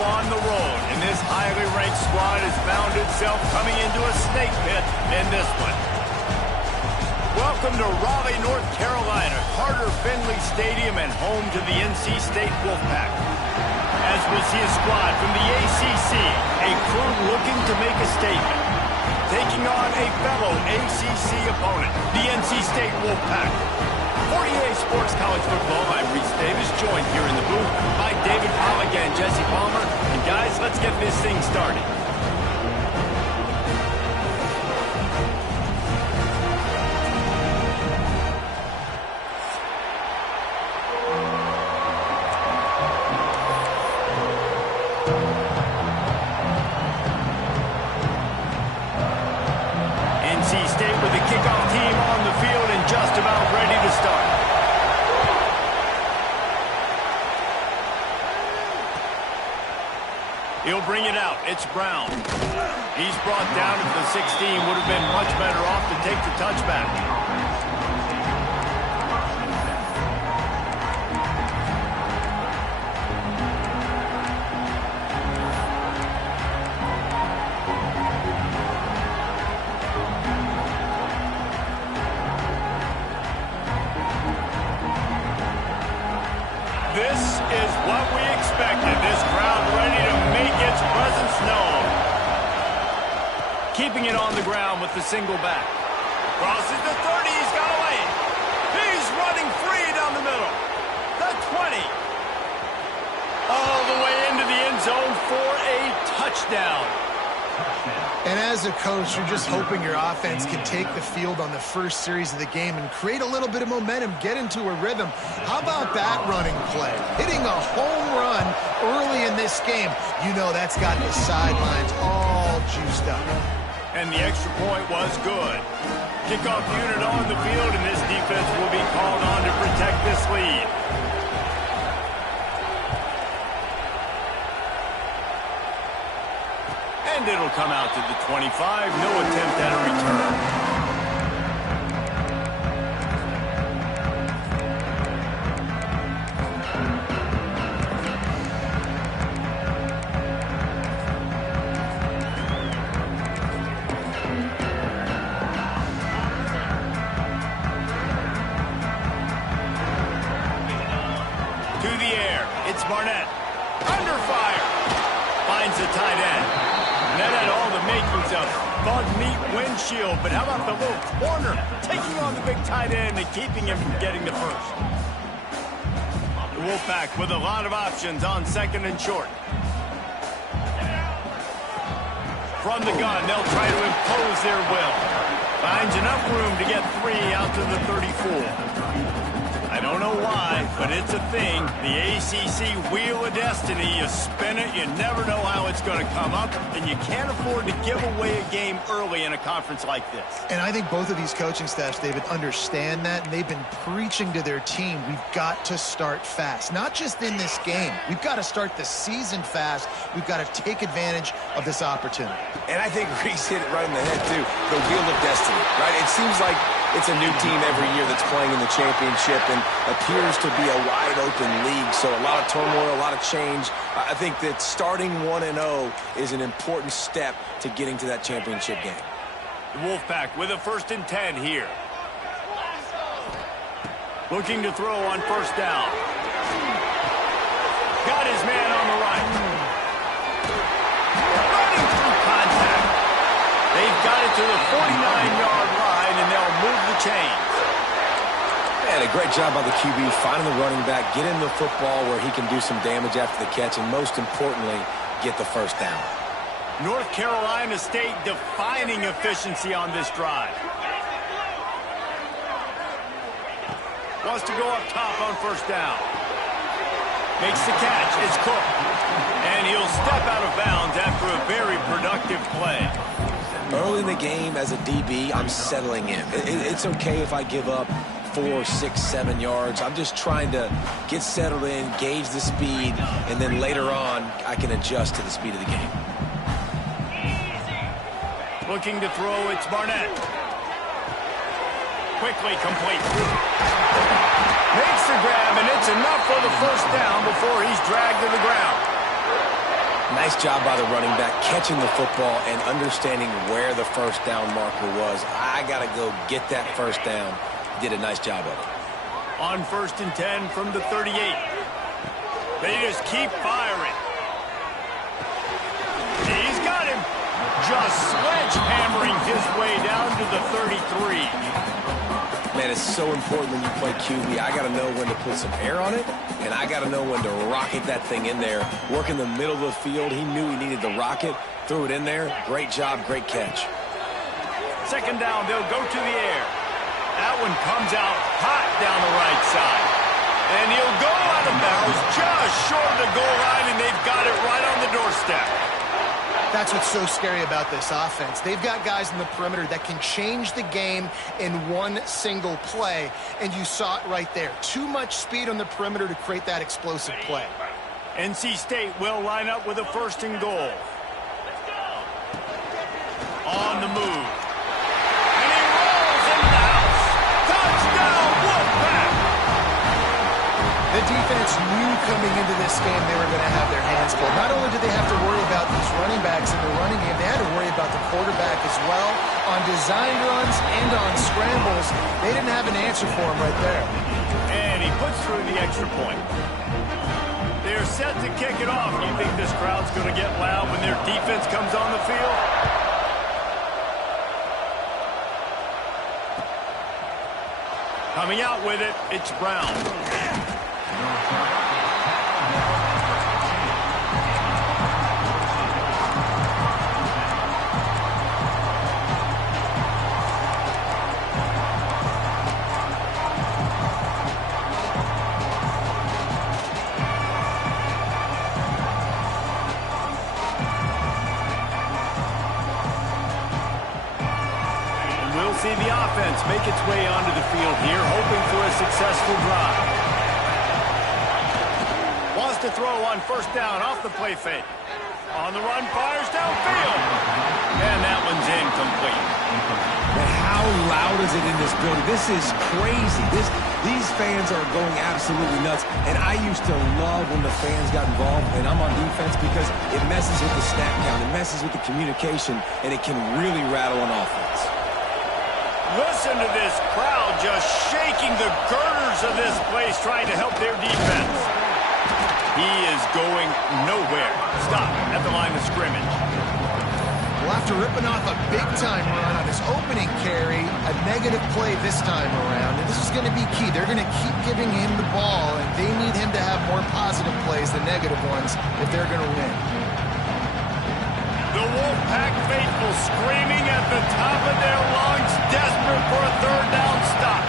on the road, and this highly ranked squad has found itself coming into a snake pit in this one. Welcome to Raleigh, North Carolina, Carter Finley Stadium, and home to the NC State Wolfpack. As we'll see a squad from the ACC, a crew looking to make a statement, taking on a fellow ACC opponent, the NC State Wolfpack. For EA Sports College Football, I'm Reese Davis, joined here in the booth by David Pollack and Jesse Palmer. And guys, let's get this thing started. NC State with the kickoff team on the field and just about ready to start. He'll bring it out. It's Brown. He's brought down at the 16. Would have been much better off to take the touchback. This is what we expected. This crowd ready to make its presence known. Keeping it on the ground with the single back. Crosses the 30. He's got away. He's running free down the middle. The 20. All the way into the end zone for a touchdown. And as a coach, you're just hoping your offense can take the field on the first series of the game and create a little bit of momentum, get into a rhythm. How about that running play? Hitting a home run early in this game. You know that's got the sidelines all juiced up. And the extra point was good. Kickoff unit on the field, and this defense will be called on to protect this lead. And it'll come out to the 25. No attempt at a return. To the air. It's Barnett. Under fire. Finds the tight end. That had all the makings of bug meat windshield, but how about the little corner taking on the big tight end and keeping him from getting the first? The Wolfpack with a lot of options on second and short. From the gun, they'll try to impose their will. Finds enough room to get 3 out to the 34. I don't know why, but it's a thing. The ACC Wheel of Destiny, you spin it, you never know how it's going to come up, and you can't afford to give away a game early in a conference like this. And I think both of these coaching staffs, David, understand that, and they've been preaching to their team, we've got to start fast. Not just in this game. We've got to start the season fast. We've got to take advantage of this opportunity. And I think Reese hit it right in the head, too. The Wheel of Destiny, right? It seems like it's a new team every year that's playing in the championship and appears to be a wide-open league. So a lot of turmoil, a lot of change. I think that starting 1-0 is an important step to getting to that championship game. The Wolfpack with a 1st and 10 here. Looking to throw on first down. Got his man on the right. Running through contact. They've got it to the 49-yard line, and they'll move the chains. Man, a great job by the QB finding the running back, get him the football where he can do some damage after the catch, and most importantly, get the first down. North Carolina State defining efficiency on this drive. Wants to go up top on first down. Makes the catch. It's Cook. And he'll step out of bounds after a very productive play. Early in the game as a DB, I'm settling in. It's okay if I give up 4, 6, 7 yards. I'm just trying to get settled in, gauge the speed, and then later on, I can adjust to the speed of the game. Looking to throw, it's Barnett. Quickly complete. Makes the grab, and it's enough for the first down before he's dragged to the ground. Nice job by the running back, catching the football and understanding where the first down marker was. I got to go get that first down. Did a nice job of it. On 1st and 10 from the 38. They just keep firing. He's got him. Just sledgehammering his way down to the 33. Man, it's so important when you play QB. I got to know when to put some air on it, and I got to know when to rocket that thing in there. Work in the middle of the field. He knew he needed to rocket. Threw it in there. Great job, great catch. 2nd down, they'll go to the air. That one comes out hot down the right side. And he'll go out of bounds just short of the goal line, and they've got it right on the doorstep. That's what's so scary about this offense. They've got guys in the perimeter that can change the game in one single play, and you saw it right there. Too much speed on the perimeter to create that explosive play. NC State will line up with a 1st and goal. On the move. And he rolls into the house. Touchdown, Wolfpack! The defense knew coming into this game they were going to have their hands full. Not only did they have to worry about these running backs in the running game, they had to worry about the quarterback as well. On design runs and on scrambles, they didn't have an answer for him right there. And he puts through the extra point. They're set to kick it off. You think this crowd's going to get loud when their defense comes on the field? Coming out with it, it's Brown. See the offense make its way onto the field here, hoping for a successful drive. Wants to throw on 1st down off the play fake. On the run, fires downfield. And that one's incomplete. Man, how loud is it in this building? This is crazy. These fans are going absolutely nuts. And I used to love when the fans got involved, and I'm on defense, because it messes with the snap count. It messes with the communication, and it can really rattle an offense. Listen to this crowd just shaking the girders of this place, trying to help their defense. He is going nowhere. Stop at the line of scrimmage. Well, after ripping off a big-time run on his opening carry, a negative play this time around, and this is going to be key. They're going to keep giving him the ball, and they need him to have more positive plays than negative ones if they're going to win. The Wolfpack faithful screaming at the top of their lungs, desperate for a 3rd down stop.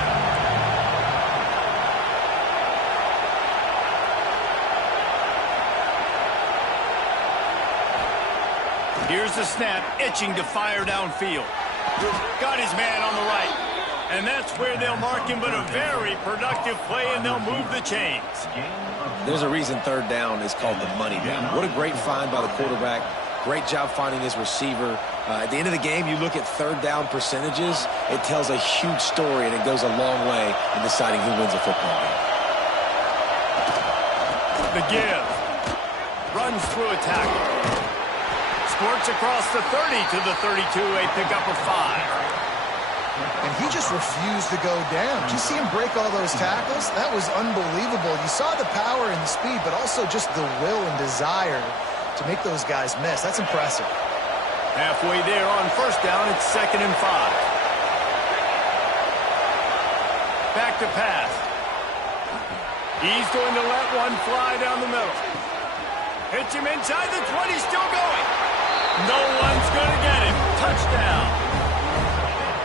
Here's the snap, itching to fire downfield. Got his man on the right. And that's where they'll mark him, but a very productive play, and they'll move the chains. There's a reason 3rd down is called the money down. What a great find by the quarterback. Great job finding his receiver. At the end of the game, you look at 3rd down percentages. It tells a huge story, and it goes a long way in deciding who wins a football game. The give. Runs through a tackle. Squirts across the 30 to the 32, a pickup of 5. And he just refused to go down. Did you see him break all those tackles? That was unbelievable. You saw the power and the speed, but also just the will and desire to make those guys miss. That's impressive. Halfway there on 1st down, it's 2nd and 5. Back to pass. He's going to let one fly down the middle. Hits him inside the 20, still going. No one's going to get him. Touchdown.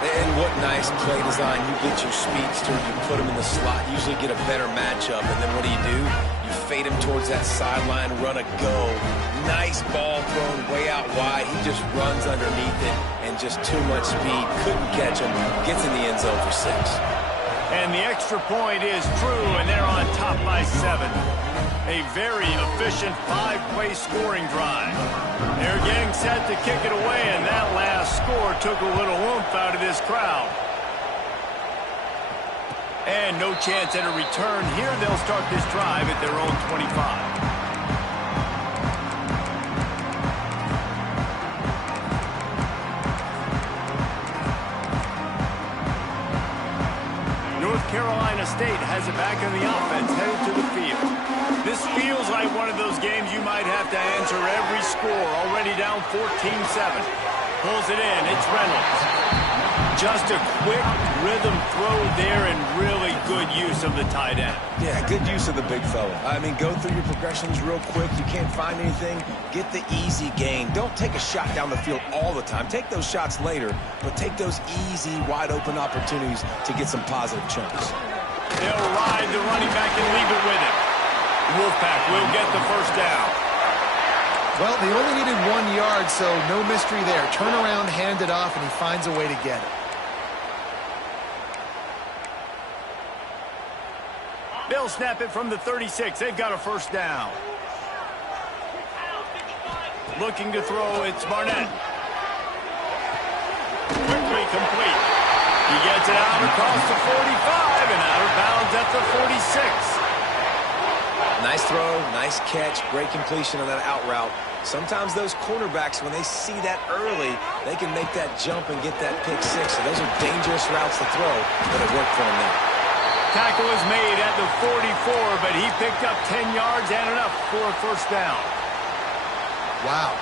And what nice play design. You get your speedster, you put him in the slot, usually get a better matchup, and then what do? You fade him towards that sideline, run a go. Nice ball thrown way out wide. He just runs underneath it, and just too much speed. Couldn't catch him. Gets in the end zone for 6. And the extra point is true, and they're on top by 7. A very efficient 5-play scoring drive. They're getting set to kick it away, and that last score took a little oomph out of this crowd. And no chance at a return here. They'll start this drive at their own 25. has it back in the offense, headed to the field. This feels like one of those games you might have to answer every score. Already down 14-7. Pulls it in. It's Reynolds. Just a quick rhythm throw there and really good use of the tight end. Yeah, good use of the big fella. I mean, go through your progressions real quick. You can't find anything. Get the easy gain. Don't take a shot down the field all the time. Take those shots later, but take those easy, wide-open opportunities to get some positive chunks. They'll ride the running back and leave it with him. Wolfpack will get the first down. Well, they only needed 1 yard, so no mystery there. Turn around, hand it off, and he finds a way to get it. They'll snap it from the 36. They've got a first down. Looking to throw, it's Barnett. Quickly complete. He gets it out across the 45 and out of bounds at the 46. Nice throw, nice catch, great completion on that out route. Sometimes those cornerbacks, when they see that early, they can make that jump and get that pick six. So those are dangerous routes to throw, but it worked for him there. Tackle is made at the 44, but he picked up 10 yards and enough for a first down. Wow.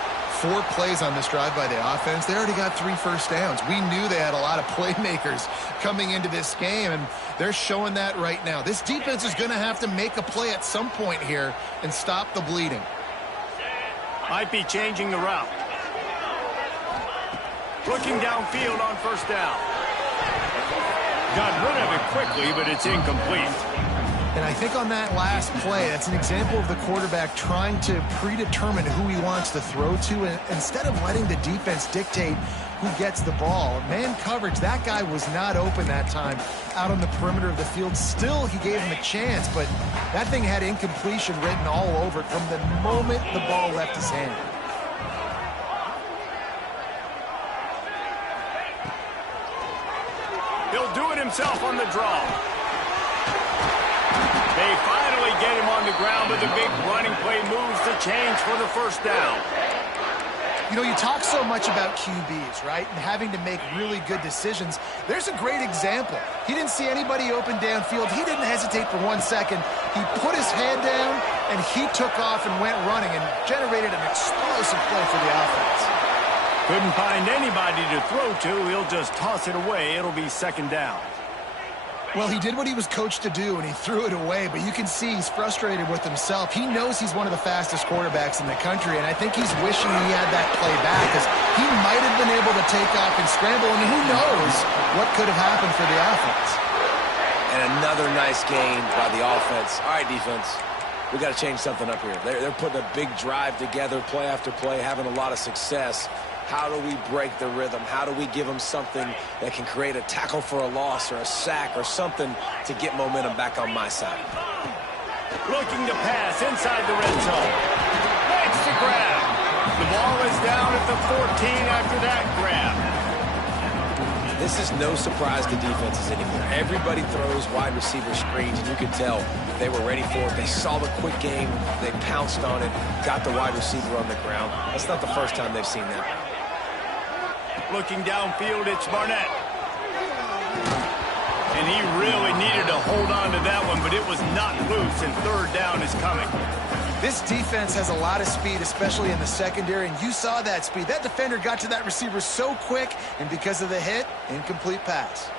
4 plays on this drive by the offense. They already got 3 first downs. We knew they had a lot of playmakers coming into this game, and they're showing that right now. This defense is going to have to make a play at some point here and stop the bleeding. Might be changing the route. Looking downfield on first down. Got rid of it quickly, but it's incomplete. And I think on that last play, that's an example of the quarterback trying to predetermine who he wants to throw to, and instead of letting the defense dictate who gets the ball. Man coverage, that guy was not open that time out on the perimeter of the field. Still, he gave him a chance, but that thing had incompletion written all over it from the moment the ball left his hand. He'll do it himself on the draw. They finally get him on the ground, but the big running play moves the chains for the first down. You know, you talk so much about QBs, right, and having to make really good decisions. There's a great example. He didn't see anybody open downfield. He didn't hesitate for 1 second. He put his head down, and he took off and went running and generated an explosive play for the offense. Couldn't find anybody to throw to. He'll just toss it away. It'll be second down. Well, he did what he was coached to do, and he threw it away, but you can see he's frustrated with himself. He knows he's one of the fastest quarterbacks in the country, and I think he's wishing he had that play back, because he might have been able to take off and scramble, and who knows what could have happened for the offense. And another nice gain by the offense. All right, defense, we got to change something up here. They're putting a big drive together, play after play, having a lot of success. How do we break the rhythm? How do we give them something that can create a tackle for a loss or a sack or something to get momentum back on my side? Looking to pass inside the red zone. Makes the grab. The ball is down at the 14 after that grab. This is no surprise to defenses anymore. Everybody throws wide receiver screens, and you can tell they were ready for it. They saw the quick game. They pounced on it, got the wide receiver on the ground. That's not the first time they've seen that. Looking downfield, it's Barnett. And he really needed to hold on to that one, but it was not loose, and third down is coming. This defense has a lot of speed, especially in the secondary, and you saw that speed. That defender got to that receiver so quick, and because of the hit, incomplete pass.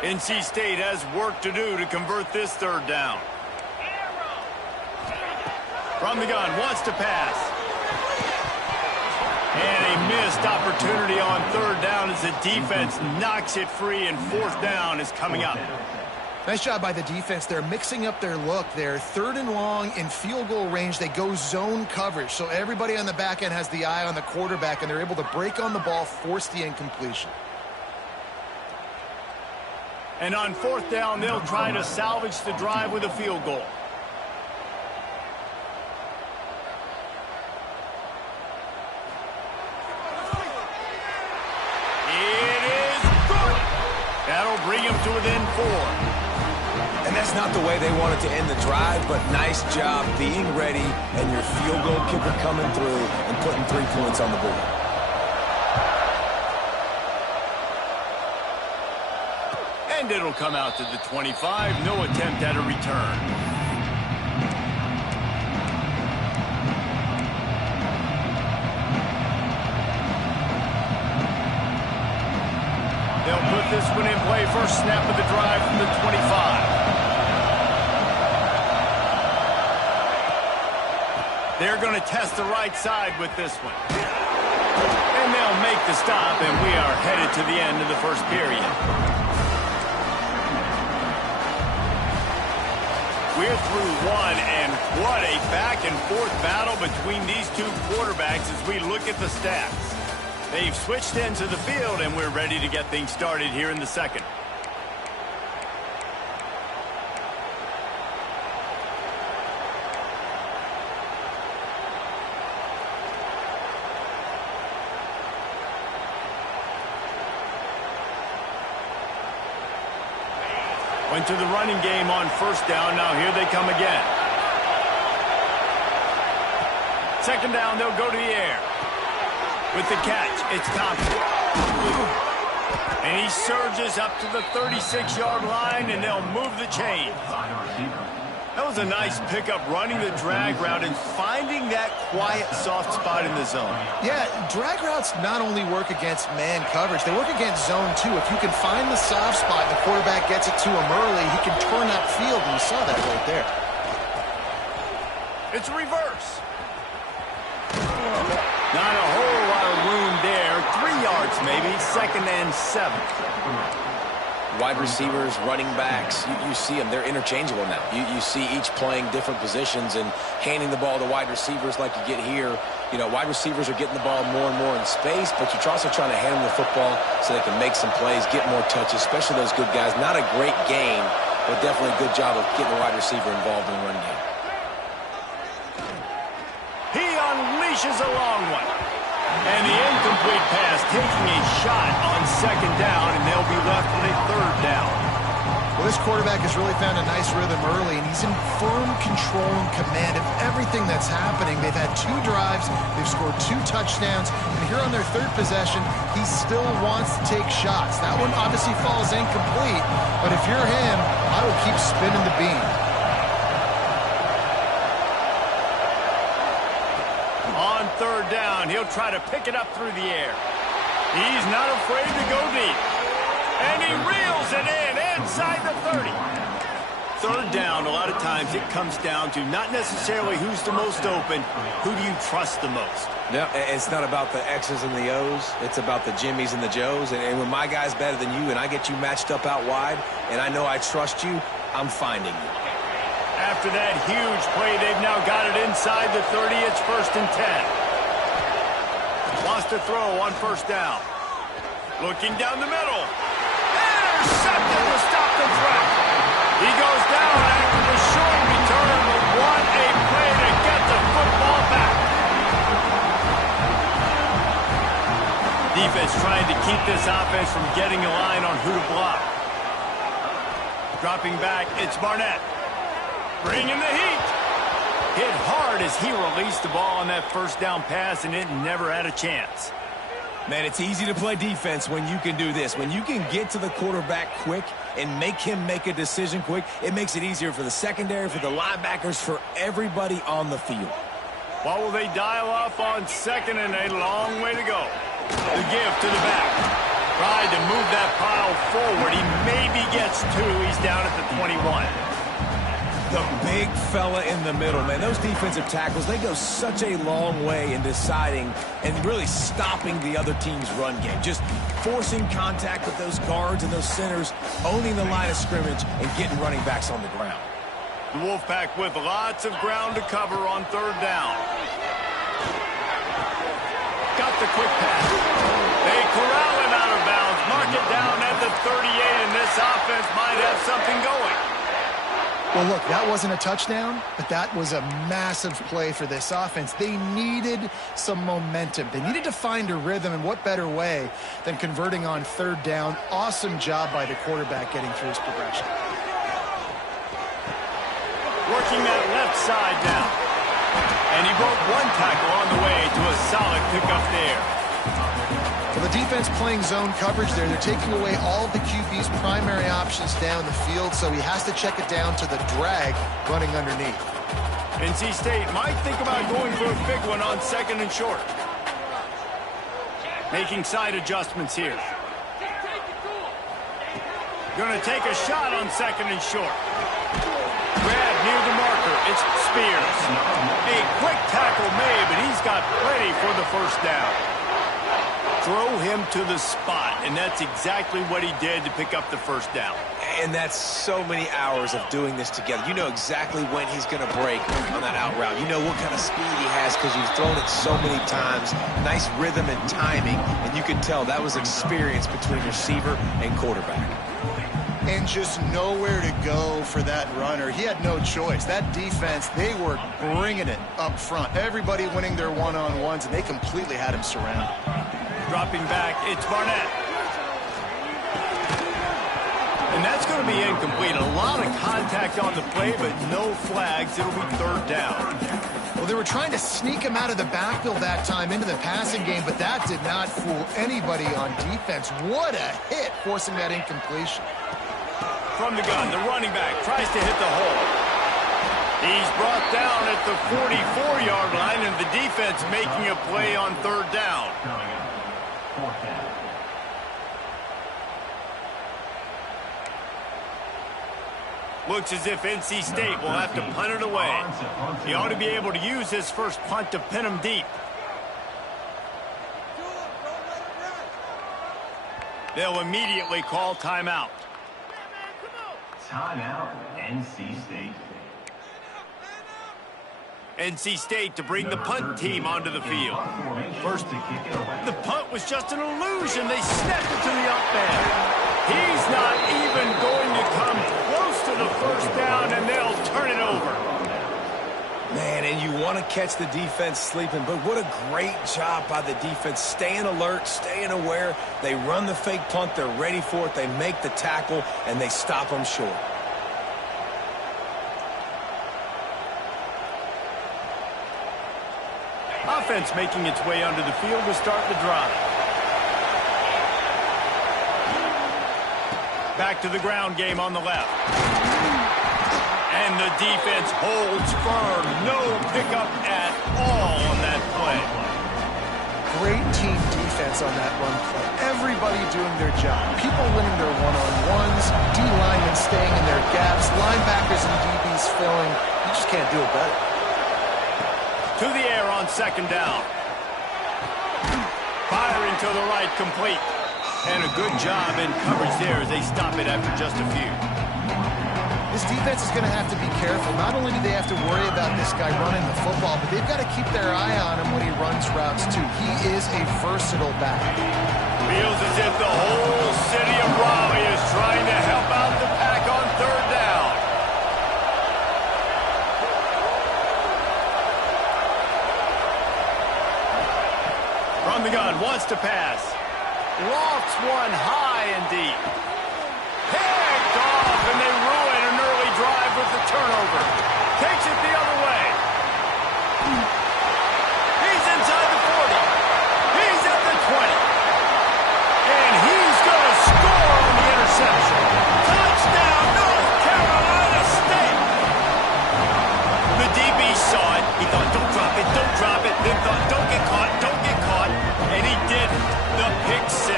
NC State has work to do to convert this third down. From the gun, wants to pass. And a missed opportunity on third down as the defense knocks it free, and fourth down is coming up. Nice job by the defense. They're mixing up their look. They're third and long in field goal range. They go zone coverage, so everybody on the back end has the eye on the quarterback, and they're able to break on the ball, force the incompletion. And on fourth down, they'll try to salvage the drive with a field goal. That'll bring him to within 4. And that's not the way they wanted to end the drive, but nice job being ready and your field goal kicker coming through and putting 3 points on the board. And it'll come out to the 25. No attempt at a return. They'll put this one in play. First snap of the drive from the 25. They're going to test the right side with this one. And they'll make the stop, and we are headed to the end of the first period. We're through one, and what a back-and-forth battle between these two quarterbacks as we look at the stats. They've switched into the field, and we're ready to get things started here in the second. Went to the running game on first down. Now here they come again. Second down, they'll go to the air. With the catch, it's Thompson. And he surges up to the 36-yard line, and they'll move the chain. That was a nice pickup, running the drag route and finding that quiet, soft spot in the zone. Yeah, drag routes not only work against man coverage, they work against zone too. If you can find the soft spot and the quarterback gets it to him early, he can turn that field, and you saw that right there. It's a reverse. Not a whole lot of room there. 3 yards maybe, 2nd and 7. Wide receivers, running backs, you see them. They're interchangeable now. You see each playing different positions and handing the ball to wide receivers like you get here. You know, wide receivers are getting the ball more and more in space, but you're also trying to hand them the football so they can make some plays, get more touches, especially those good guys. Not a great game, but definitely a good job of getting the wide receiver involved in the run game. He unleashes a long one. And the incomplete pass taking a shot on 2nd down, and they'll be left with a 3rd down. Well, this quarterback has really found a nice rhythm early, and he's in firm control and command of everything that's happening. They've had 2 drives, they've scored 2 touchdowns, and here on their 3rd possession, he still wants to take shots. That one obviously falls incomplete, but if you're him, I would keep spinning the beam. On 3rd down, he'll try to pick it up through the air. He's not afraid to go deep. And he reels it in inside the 30. 3rd down, a lot of times it comes down to not necessarily who's the most open, who do you trust the most? No, it's not about the X's and the O's. It's about the Jimmies and the Joes. And when my guy's better than you and I get you matched up out wide and I know I trust you, I'm finding you. After that huge play, they've now got it inside the 30. It's 1st and 10. Wants to throw on 1st down. Looking down the middle. Intercepted to stop the threat. He goes down after the short return, but what a play to get the football back. Defense trying to keep this offense from getting a line on who to block. Dropping back, it's Barnett. Bringing the heat. Hit hard as he released the ball on that 1st down pass, and it never had a chance. Man, it's easy to play defense when you can do this. When you can get to the quarterback quick and make him make a decision quick, it makes it easier for the secondary, for the linebackers, for everybody on the field. What will they dial off on 2nd and a long way to go? The give to the back. Tried to move that pile forward. He maybe gets 2. He's down at the 21. The big fella in the middle, man. Those defensive tackles, they go such a long way in deciding and really stopping the other team's run game. Just forcing contact with those guards and those centers, owning the line of scrimmage, and getting running backs on the ground. The Wolfpack with lots of ground to cover on 3rd down. Got the quick pass. They corral him out of bounds. Mark it down at the 38, and this offense might have something going. Well, look, that wasn't a touchdown, but that was a massive play for this offense. They needed some momentum. They needed to find a rhythm, and what better way than converting on 3rd down. Awesome job by the quarterback getting through his progression. Working that left side down. And he broke 1 tackle on the way to a solid pickup there. Well, the defense playing zone coverage there. They're taking away all of the QB's primary options down the field, so he has to check it down to the drag running underneath. NC State might think about going for a big one on 2nd and short. Making side adjustments here. Going to take a shot on 2nd and short. Grab near the marker. It's Spears. A quick tackle made, but he's got plenty for the first down. Throw him to the spot, and that's exactly what he did to pick up the first down. And that's so many hours of doing this together. You know exactly when he's going to break on that out route. You know what kind of speed he has because you've thrown it so many times. Nice rhythm and timing, and you can tell that was experience between receiver and quarterback. And just nowhere to go for that runner. He had no choice. That defense, they were bringing it up front. Everybody winning their one-on-ones, and they completely had him surrounded. Dropping back, it's Barnett. And that's going to be incomplete. A lot of contact on the play, but no flags. It'll be 3rd down. Well, they were trying to sneak him out of the backfield that time into the passing game, but that did not fool anybody on defense. What a hit, forcing that incompletion. From the gun, the running back tries to hit the hole. He's brought down at the 44-yard line, and the defense making a play on 3rd down. Looks as if NC State will have to punt it away. He ought to be able to use his first punt to pin him deep. They'll immediately call timeout. Timeout, NC State. NC State to bring the punt team onto the field. First, the punt was just an illusion. They snapped it to the up man. He's not even going to come close to the first down, and they'll turn it over. Man, and you want to catch the defense sleeping, but what a great job by the defense. Staying alert, staying aware. They run the fake punt. They're ready for it. They make the tackle, and they stop them short. Offense making its way onto the field to start the drive. Back to the ground game on the left. And the defense holds firm. No pickup at all on that play. Great team defense on that run play. Everybody doing their job. People winning their one-on-ones, D-linemen staying in their gaps, linebackers and DBs filling. You just can't do it better. To the air on 2nd down. Firing to the right, complete. And a good job in coverage there as they stop it after just a few. This defense is going to have to be careful. Not only do they have to worry about this guy running the football, but they've got to keep their eye on him when he runs routes too. He is a versatile back. Feels as if the whole city of Raleigh is trying to help out the pack on 3rd down. From the gun, wants to pass. Lofts one high and deep. Picked off, and they ruin an early drive with the turnover. Takes it the other way. He's inside the 40. He's at the 20. And he's going to score on the interception. Touchdown, North Carolina State. The DB saw it. He thought, don't drop it, don't drop it. Then thought, don't get caught, don't get caught. And he did the pick 6.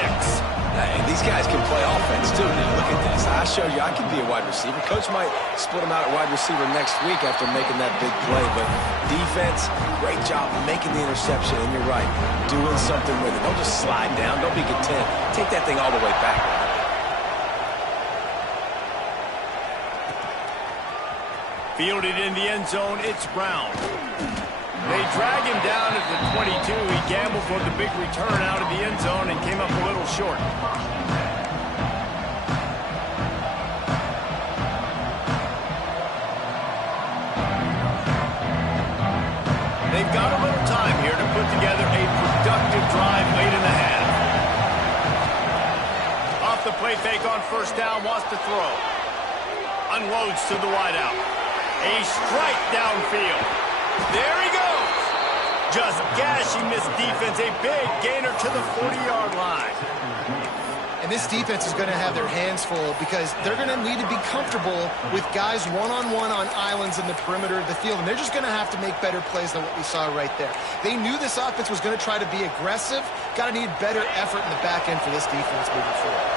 And these guys can play offense, too. Now, look at this. I showed you I can be a wide receiver. Coach might split him out at wide receiver next week after making that big play. But defense, great job making the interception. And you're right, doing something with it. Don't just slide down. Don't be content. Take that thing all the way back. Fielded in the end zone, it's Brown. They drag him down at the 22. He gambled for the big return out of the end zone and came up a little short. They've got a little time here to put together a productive drive late in the half. Off the play fake on 1st down, wants to throw. Unloads to the wideout. A strike downfield. There he goes. Just gashing this defense. A big gainer to the 40-yard line. And this defense is going to have their hands full because they're going to need to be comfortable with guys one-on-one on islands in the perimeter of the field. And they're just going to have to make better plays than what we saw right there. They knew this offense was going to try to be aggressive. Got to need better effort in the back end for this defense moving forward.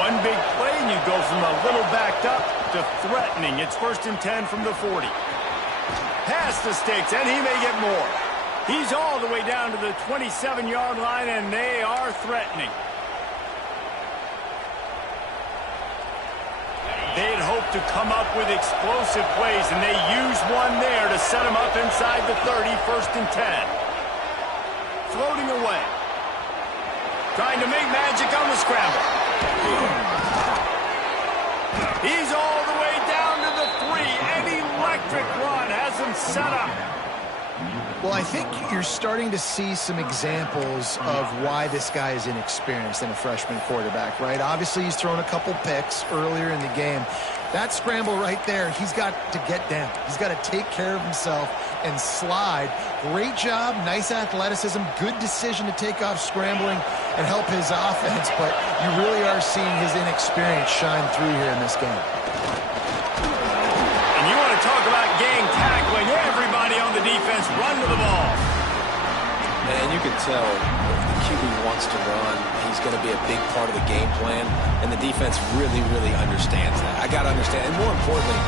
One big play, and you go from a little backed up to threatening. It's 1st and 10 from the 40. Past the sticks, and he may get more. He's all the way down to the 27-yard line, and they are threatening. They'd hoped to come up with explosive plays, and they used one there to set them up inside the 30, 1st and 10. Floating away. Trying to make magic on the scramble. He's all the way down to the 3. An electric run has him set up. Well, I think you're starting to see some examples of why this guy is inexperienced in a freshman quarterback, right? Obviously, he's thrown a couple picks earlier in the game. That scramble right there, he's got to get down. He's got to take care of himself and slide. Great job, nice athleticism, good decision to take off scrambling and help his offense, but you really are seeing his inexperience shine through here in this game. And you want to talk about gang tackling, everybody on the defense run to the ball. And you can tell if the QB wants to run, he's going to be a big part of the game plan, and the defense really, really understands that. I got to understand, and more importantly,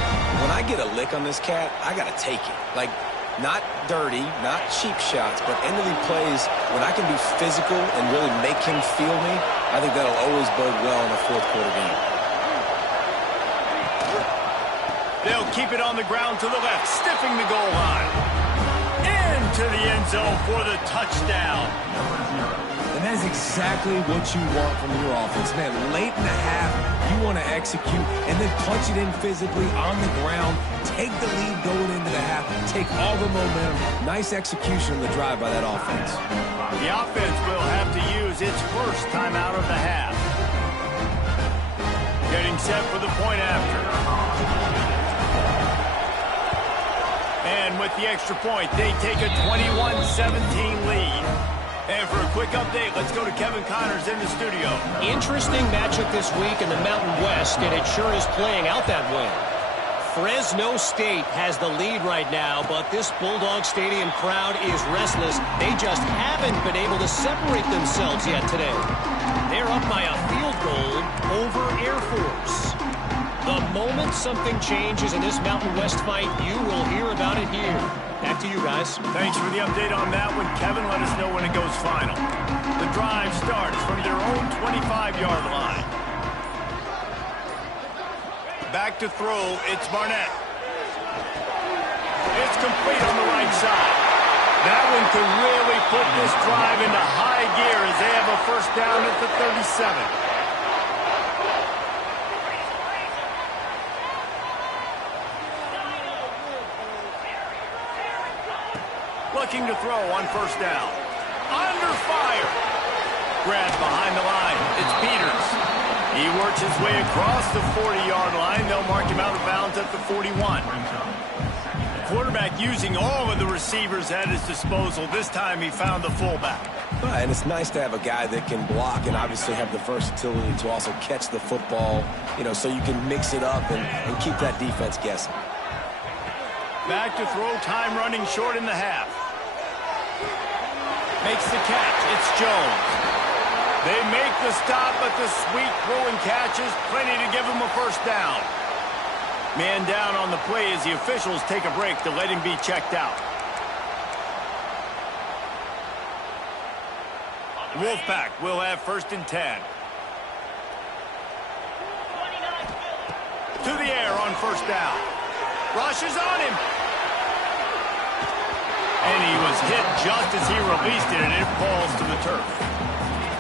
when I get a lick on this cat, I got to take it. Like, not dirty, not cheap shots, but end of the plays, when I can be physical and really make him feel me, I think that'll always bode well in a fourth-quarter game. They'll keep it on the ground to the left, stiffing the goal line. Into the end zone for the touchdown. And that's exactly what you want from your offense. Man, late in the half, you want to execute and then punch it in physically on the ground, take the lead going into the half, take all the momentum. Nice execution on the drive by that offense. The offense will have to use its first timeout of the half. Getting set for the point after. And with the extra point, they take a 21-17 lead. And for a quick update, let's go to Kevin Connors in the studio. Interesting matchup this week in the Mountain West, and it sure is playing out that way. Fresno State has the lead right now, but this Bulldog Stadium crowd is restless. They just haven't been able to separate themselves yet today. They're up by a field goal over Air Force. The moment something changes in this Mountain West fight, you will hear about it here. Back to you guys. Thanks for the update on that one, Kevin. Let us know when it goes final. The drive starts from their own 25-yard line. Back to throw, it's Barnett. It's complete on the right side. That one could really put this drive into high gear as they have a first down at the 37. Looking to throw on first down. Under fire. Grabbed behind the line. It's Peters. He works his way across the 40-yard line. They'll mark him out of bounds at the 41. Quarterback using all of the receivers at his disposal. This time he found the fullback. And it's nice to have a guy that can block and obviously have the versatility to also catch the football, so you can mix it up and keep that defense guessing. Back to throw, time running short in the half. Makes the catch. It's Jones. They make the stop, but the sweet throwing catch is plenty to give him a first down. Man down on the play as the officials take a break to let him be checked out. Wolfpack will have 1st and 10. To the air on first down. Rushes on him. And he was hit just as he released it, and it falls to the turf.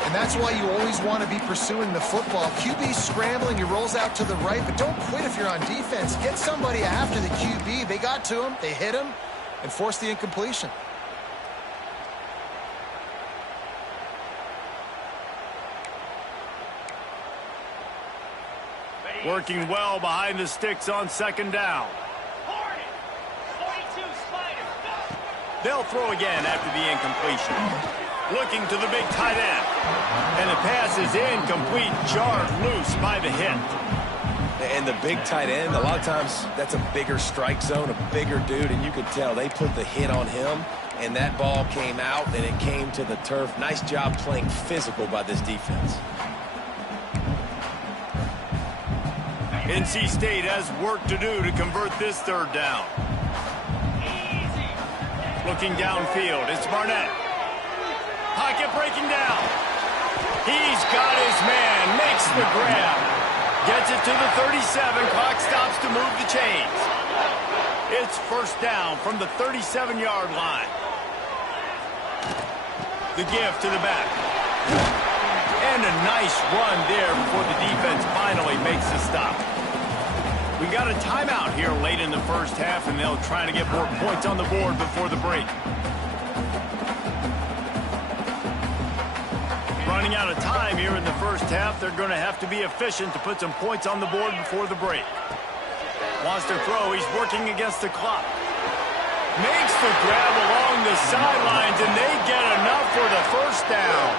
And that's why you always want to be pursuing the football. QB scrambling, he rolls out to the right, but don't quit if you're on defense. Get somebody after the QB. They got to him, they hit him, and forced the incompletion. Working well behind the sticks on second down. They'll throw again after the incompletion. Looking to the big tight end. And the pass is incomplete, jarred loose by the hit. And the big tight end, a lot of times that's a bigger strike zone, a bigger dude, and you could tell they put the hit on him, and that ball came out, and it came to the turf. Nice job playing physical by this defense. NC State has work to do to convert this third down. Looking downfield, it's Barnett. Pocket breaking down. He's got his man, makes the grab. Gets it to the 37, clock stops to move the chains. It's first down from the 37-yard line. The give to the back. And a nice run there before the defense finally makes the stop. We got a timeout here late in the first half, and they'll try to get more points on the board before the break. Running out of time here in the first half. They're going to have to be efficient to put some points on the board before the break. Wants to throw. He's working against the clock. Makes the grab along the sidelines, and they get enough for the first down.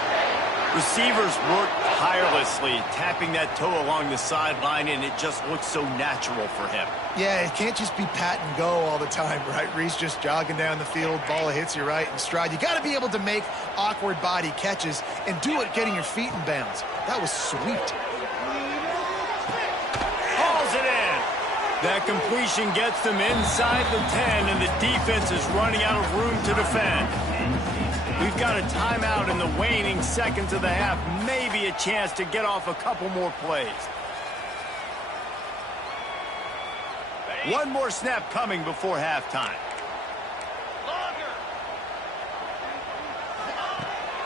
Receivers work tirelessly, tapping that toe along the sideline, and it just looks so natural for him. Yeah, it can't just be pat and go all the time, right? Reese just jogging down the field, ball hits you right in stride. You got to be able to make awkward body catches and do it getting your feet in bounds. That was sweet. Hauls it in. That completion gets them inside the 10, and the defense is running out of room to defend. We've got a timeout in the waning seconds of the half. Maybe a chance to get off a couple more plays. One more snap coming before halftime.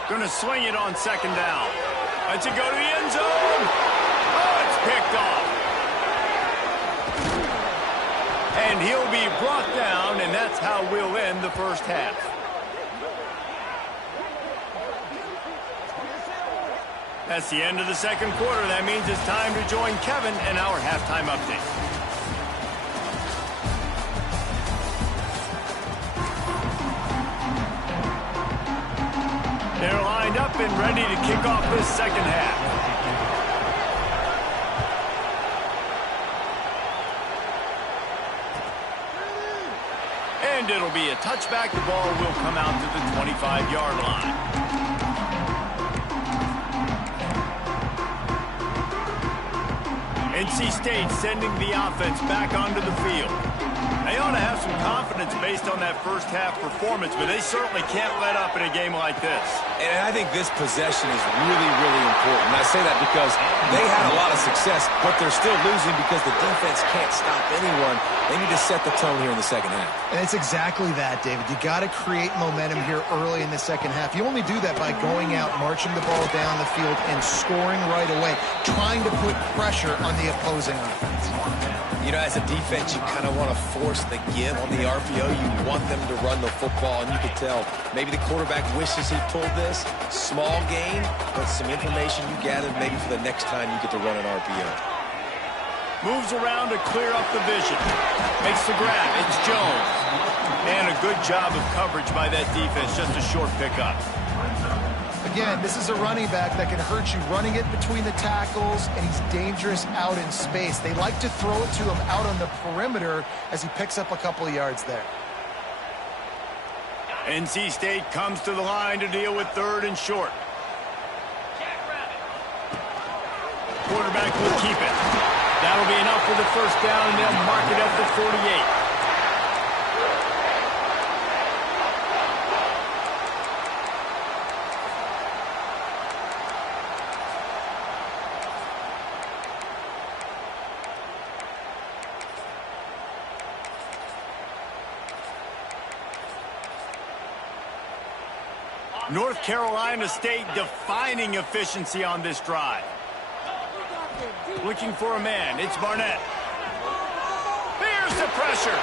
Going to swing it on second down. Lets it go to the end zone. Oh, it's picked off. And he'll be brought down, and that's how we'll end the first half. That's the end of the second quarter. That means it's time to join Kevin and our halftime update. They're lined up and ready to kick off this second half. And it'll be a touchback. The ball will come out to the 25-yard line. NC State sending the offense back onto the field. They ought to have some confidence based on that first half performance, but they certainly can't let up in a game like this. And I think this possession is really, really important. And I say that because they had a lot of success, but they're still losing because the defense can't stop anyone. They need to set the tone here in the second half. And it's exactly that, David. You got to create momentum here early in the second half. You only do that by going out, marching the ball down the field, and scoring right away, trying to put pressure on the opposing offense. You know, as a defense, you kind of want to force the give on the RPO. You want them to run the football, and you can tell maybe the quarterback wishes he pulled this. Small gain, but some information you gathered maybe for the next time you get to run an RPO. Moves around to clear up the vision. Makes the grab. It's Jones. And a good job of coverage by that defense. Just a short pickup. Again, this is a running back that can hurt you running it between the tackles, and he's dangerous out in space. They like to throw it to him out on the perimeter as he picks up a couple of yards there. NC State comes to the line to deal with third and short. Quarterback will keep it. That'll be enough for the first down, and they'll mark it at the 48. North Carolina State defining efficiency on this drive. Looking for a man. It's Barnett. There's the pressure.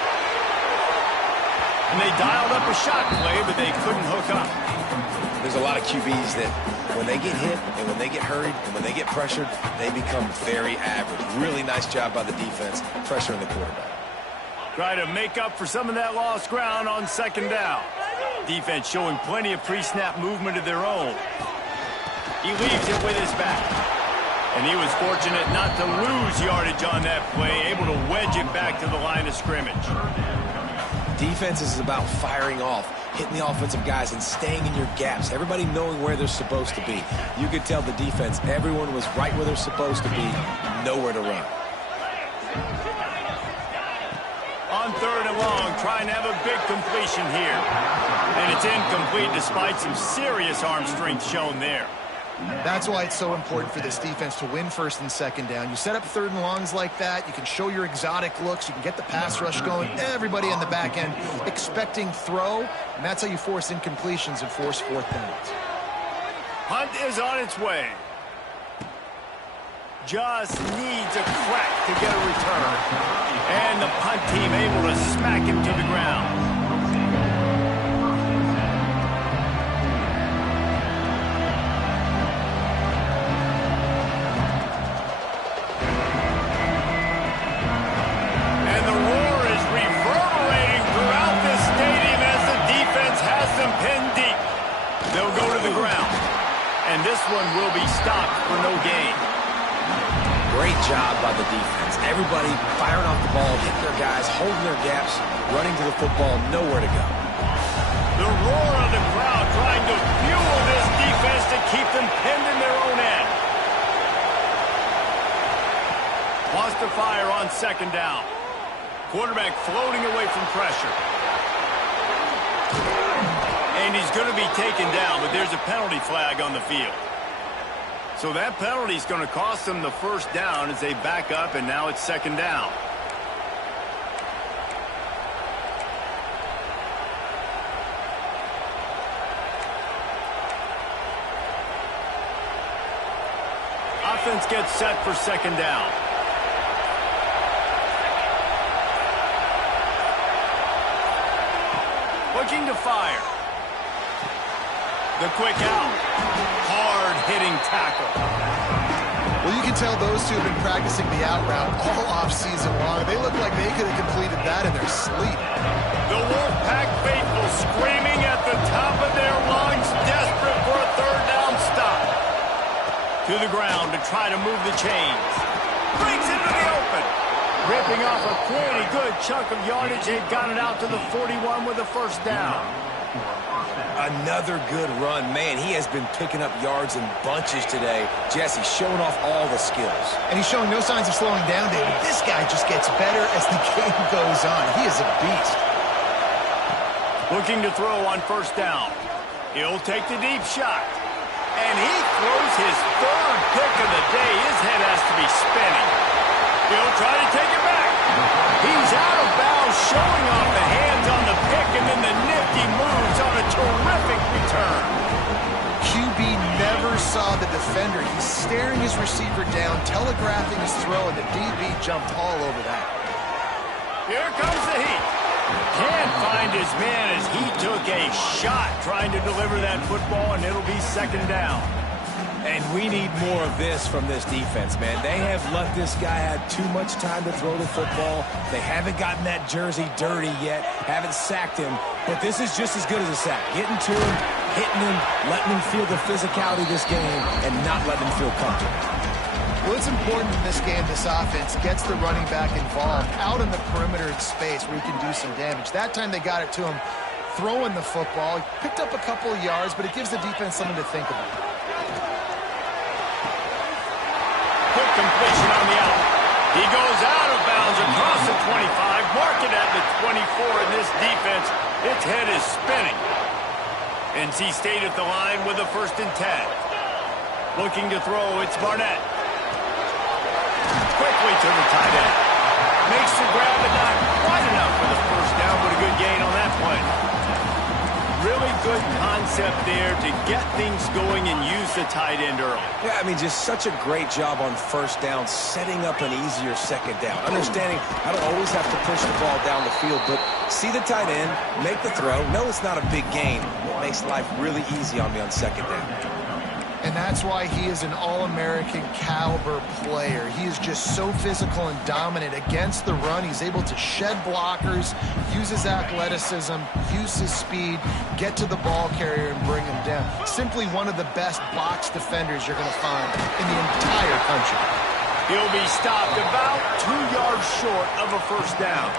And they dialed up a shot play, but they couldn't hook up. There's a lot of QBs that when they get hit and when they get hurried and when they get pressured, they become very average. Really nice job by the defense, pressuring the quarterback. Try to make up for some of that lost ground on second down. defense showing plenty of pre-snap movement of their own. He leaves it with his back. And he was fortunate not to lose yardage on that play, able to wedge it back to the line of scrimmage. Defense is about firing off, hitting the offensive guys and staying in your gaps. Everybody knowing where they're supposed to be. You could tell the defense, everyone was right where they're supposed to be, nowhere to run. On 3rd and long, trying to have a big completion here. And it's incomplete despite some serious arm strength shown there. That's why it's so important for this defense to win 1st and 2nd down. You set up 3rd and longs like that, you can show your exotic looks, you can get the pass rush going, everybody on the back end expecting throw, and that's how you force incompletions and force 4th downs. Hunt is on its way. Just needs a crack to get a return. And the punt team able to smack him to the ground. And the roar is reverberating throughout this stadium as the defense has them pinned deep. They'll go to the ground. And this one will be stopped for no gain. Great job by the defense. Everybody firing off the ball, hitting their guys, holding their gaps, running to the football, nowhere to go. The roar of the crowd trying to fuel this defense to keep them pinned in their own end. Wants to fire on 2nd down. Quarterback floating away from pressure. And he's going to be taken down, but there's a penalty flag on the field. So that penalty is going to cost them the 1st down as they back up, and now it's 2nd down. Offense gets set for 2nd down. Looking to fire. The quick out. Hard-hitting tackle. Well, you can tell those two have been practicing the out route all off-season long. They look like they could have completed that in their sleep. The Wolfpack faithful screaming at the top of their lungs, desperate for a 3rd down stop. To the ground to try to move the chains. Brings into the open. Ripping off a pretty good chunk of yardage. They've got it out to the 41 with a 1st down. Another good run. Man, he has been picking up yards in bunches today. Jesse showing off all the skills. And he's showing no signs of slowing down, David. This guy just gets better as the game goes on. He is a beast. Looking to throw on 1st down. He'll take the deep shot. And he throws his 3rd pick of the day. His head has to be spinning. He'll try to take it back. He's out of bounds, showing off the hands on the pick, and then the nifty moves on a terrific return. QB never saw the defender. He's staring his receiver down, telegraphing his throw, and the DB jumped all over that. Here comes the heat. Can't find his man as he took a shot trying to deliver that football, and it'll be 2nd down. And we need more of this from this defense, man. They have let this guy have too much time to throw the football. They haven't gotten that jersey dirty yet, haven't sacked him. But this is just as good as a sack. Getting to him, hitting him, letting him feel the physicality of this game, and not letting him feel comfortable. Well, it's important in this game, this offense gets the running back involved out in the perimeter in space where he can do some damage. That time they got it to him throwing the football. He picked up a couple of yards, but it gives the defense something to think about. Quick completion on the out. He goes out of bounds across the 25, mark it at the 24, and this defense, its head is spinning. NC State at the line with a 1st and 10. Looking to throw, it's Barnett. Quickly to the tight end. Makes the grab, but not quite enough for the 1st down, but a good gain on that play. Really good concept there to get things going and use the tight end early. Yeah, I mean, just such a great job on 1st down, setting up an easier 2nd down. Understanding I don't always have to push the ball down the field, but see the tight end, make the throw. No, it's not a big gain. It makes life really easy on me on 2nd down. And that's why he is an All-American caliber player. He is just so physical and dominant against the run. He's able to shed blockers, use his athleticism, use his speed, get to the ball carrier and bring him down. Simply one of the best box defenders you're going to find in the entire country. He'll be stopped about 2 yards short of a first down.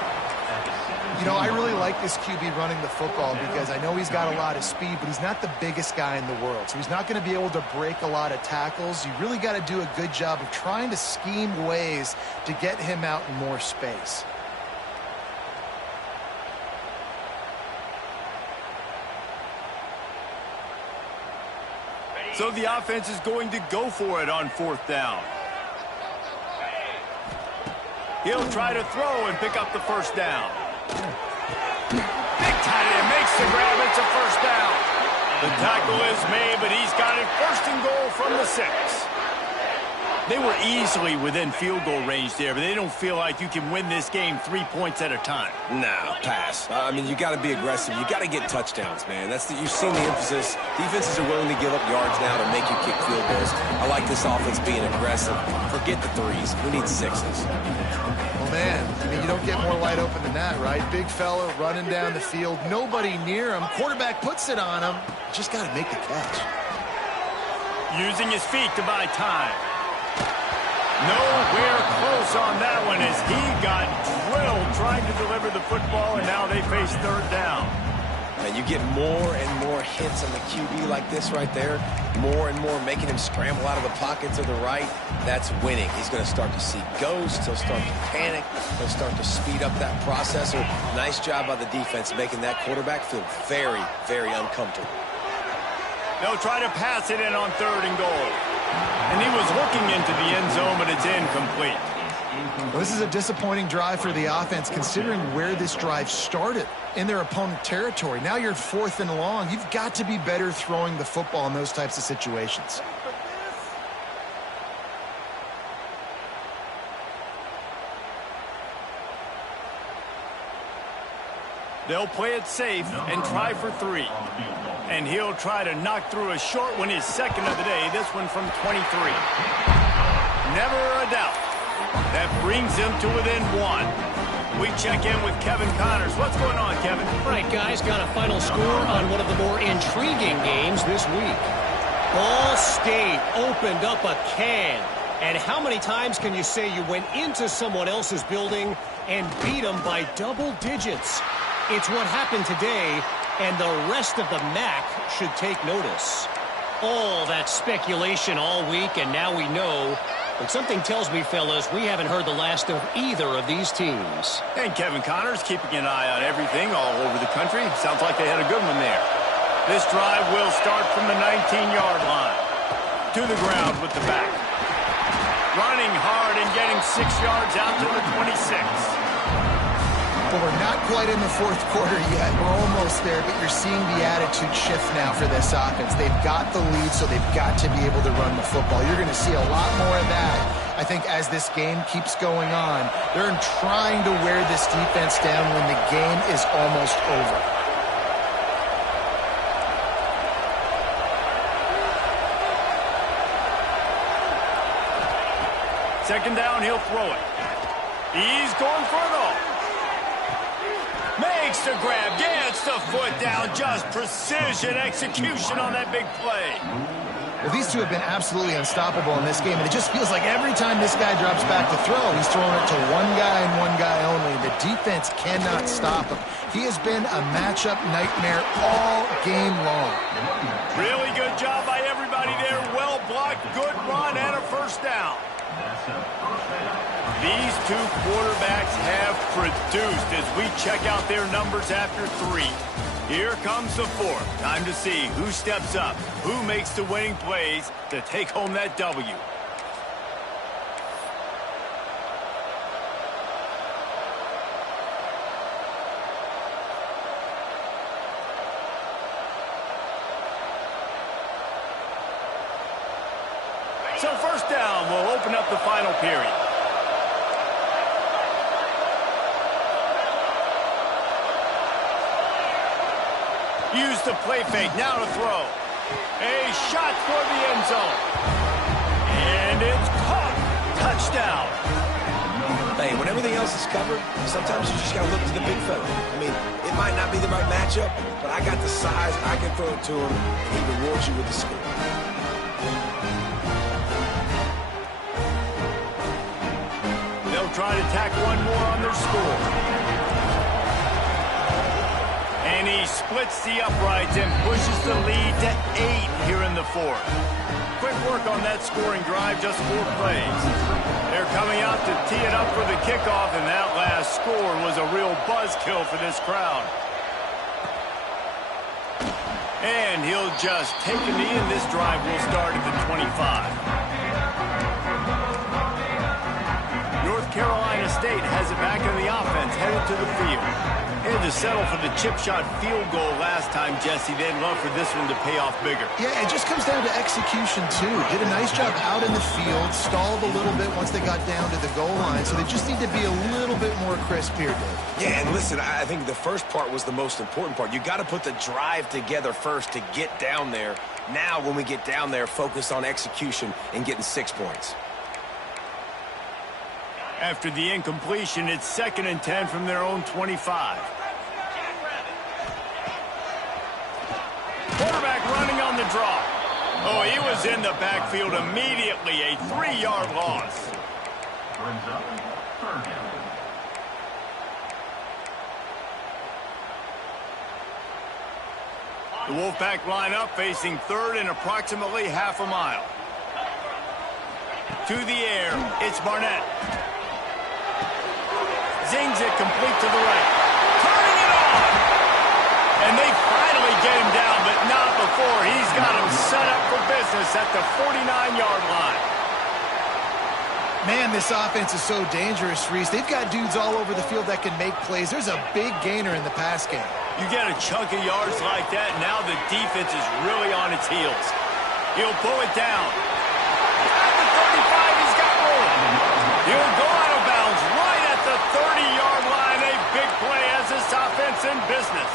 You know, I really like this QB running the football because I know he's got a lot of speed, but he's not the biggest guy in the world. So he's not going to be able to break a lot of tackles. You really got to do a good job of trying to scheme ways to get him out in more space. So the offense is going to go for it on 4th down. He'll try to throw and pick up the first down. Big tight end makes the grab. It's a first down. The tackle is made, but he's got it 1st and goal from the 6. They were easily within field goal range there, but they don't feel like you can win this game 3 points at a time. No, pass. I mean, you got to be aggressive. You got to get touchdowns, man. You've seen the emphasis. Defenses are willing to give up yards now to make you kick field goals. I like this offense being aggressive. Forget the 3s. We need 6s. Well, man, I mean, you don't get more wide open than that, right? Big fella running down the field. Nobody near him. Quarterback puts it on him. Just got to make the catch. Using his feet to buy time. Nowhere close on that one as he got drilled trying to deliver the football, and now they face 3rd down. And you get more and more hits on the QB like this right there. More and more making him scramble out of the pocket to the right. That's winning. He's going to start to see ghosts. He'll start to panic. He'll start to speed up that processor. Nice job by the defense making that quarterback feel very, very uncomfortable. They'll try to pass it in on 3rd and goal. And he was looking into the end zone, but it's incomplete. Well, this is a disappointing drive for the offense, considering where this drive started in their opponent territory. Now you're 4th and long. You've got to be better throwing the football in those types of situations. They'll play it safe and try for 3. And he'll try to knock through a short one, his 2nd of the day, this one from 23. Never a doubt. That brings him to within 1. We check in with Kevin Connors. What's going on, Kevin? All right, guys, got a final score on one of the more intriguing games this week. Ball State opened up a can. And how many times can you say you went into someone else's building and beat them by double digits? It's what happened today, and the rest of the MAC should take notice. All that speculation all week, and now we know. But something tells me, fellas, we haven't heard the last of either of these teams. And Kevin Connors keeping an eye on everything all over the country. Sounds like they had a good one there. This drive will start from the 19-yard line. To the ground with the back. Running hard and getting 6 yards out to the 26. Well, we're not quite in the 4th quarter yet. We're almost there, but you're seeing the attitude shift now for this offense. They've got the lead, so they've got to be able to run the football. You're going to see a lot more of that, I think, as this game keeps going on. They're trying to wear this defense down when the game is almost over. Second down, he'll throw it. He's going for it all. Makes the grab, gets the foot down, just precision execution on that big play. Well, these two have been absolutely unstoppable in this game, and it just feels like every time this guy drops back to throw, he's throwing it to one guy and one guy only. The defense cannot stop him. He has been a matchup nightmare all game long. Really good job by everybody there. Well blocked, good run, and a first down. These two quarterbacks have produced as we check out their numbers after 3. Here comes the 4th. Time to see who steps up, who makes the winning plays to take home that W. So first down will open up the final period. Use the play fake, now to throw. A shot for the end zone. And it's caught. Touchdown. Hey, when everything else is covered, sometimes you just got to look to the big fella. I mean, it might not be the right matchup, but I got the size, I can throw it to him, and he rewards you with the score. They'll try to tack one more on their score. And he splits the uprights and pushes the lead to 8 here in the fourth. Quick work on that scoring drive, just 4 plays. They're coming out to tee it up for the kickoff, and that last score was a real buzzkill for this crowd. And he'll just take a knee, and this drive will start at the 25. North Carolina State has it back in the offense, headed to the field. Had to settle for the chip shot field goal last time, Jesse. They'd love for this one to pay off bigger. Yeah, it just comes down to execution, too. Did a nice job out in the field, stalled a little bit once they got down to the goal line, so they just need to be a little bit more crisp here, Dave. Yeah, and listen, I think the first part was the most important part. You got to put the drive together first to get down there. Now, when we get down there, focus on execution and getting 6 points. After the incompletion, it's 2nd and 10 from their own 25. Quarterback running on the draw. Oh, he was in the backfield immediately. A 3-yard loss. Brings up 3rd down. The Wolfpack line up facing 3rd and approximately half a mile. To the air, it's Barnett. Zings it complete to the right. Turning it on! And they finally get him down, but not before. He's got him set up for business at the 49-yard line. Man, this offense is so dangerous, Reese. They've got dudes all over the field that can make plays. There's a big gainer in the pass game. You get a chunk of yards like that, now the defense is really on its heels. He'll pull it down. At the 35, he's got room. He'll go out of bounds right at the 30-yard line. A big play as this offense in business.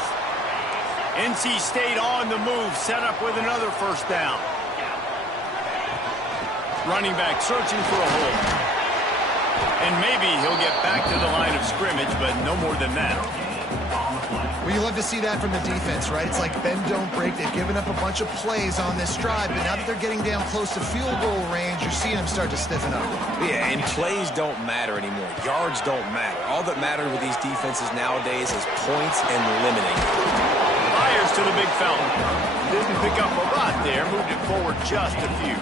NC State on the move, set up with another 1st down. Running back searching for a hole. And maybe he'll get back to the line of scrimmage, but no more than that. Well, you love to see that from the defense, right? It's like bend, don't break. They've given up a bunch of plays on this drive, but now that they're getting down close to field goal range, you're seeing them start to stiffen up. Yeah, and plays don't matter anymore. Yards don't matter. All that matters with these defenses nowadays is points and limiting. Fires to the big fella. Didn't pick up a lot there, moved it forward just a few.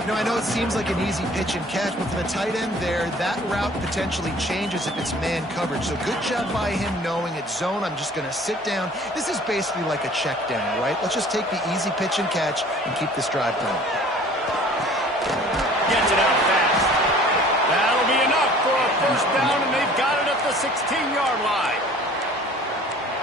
You know, I know it seems like an easy pitch and catch, but for the tight end there, that route potentially changes if it's man coverage. So good job by him knowing it's zone. I'm just going to sit down. This is basically like a check down, right? Let's just take the easy pitch and catch and keep this drive going. Gets it out fast. That'll be enough for a 1st down, and they've got it at the 16-yard line.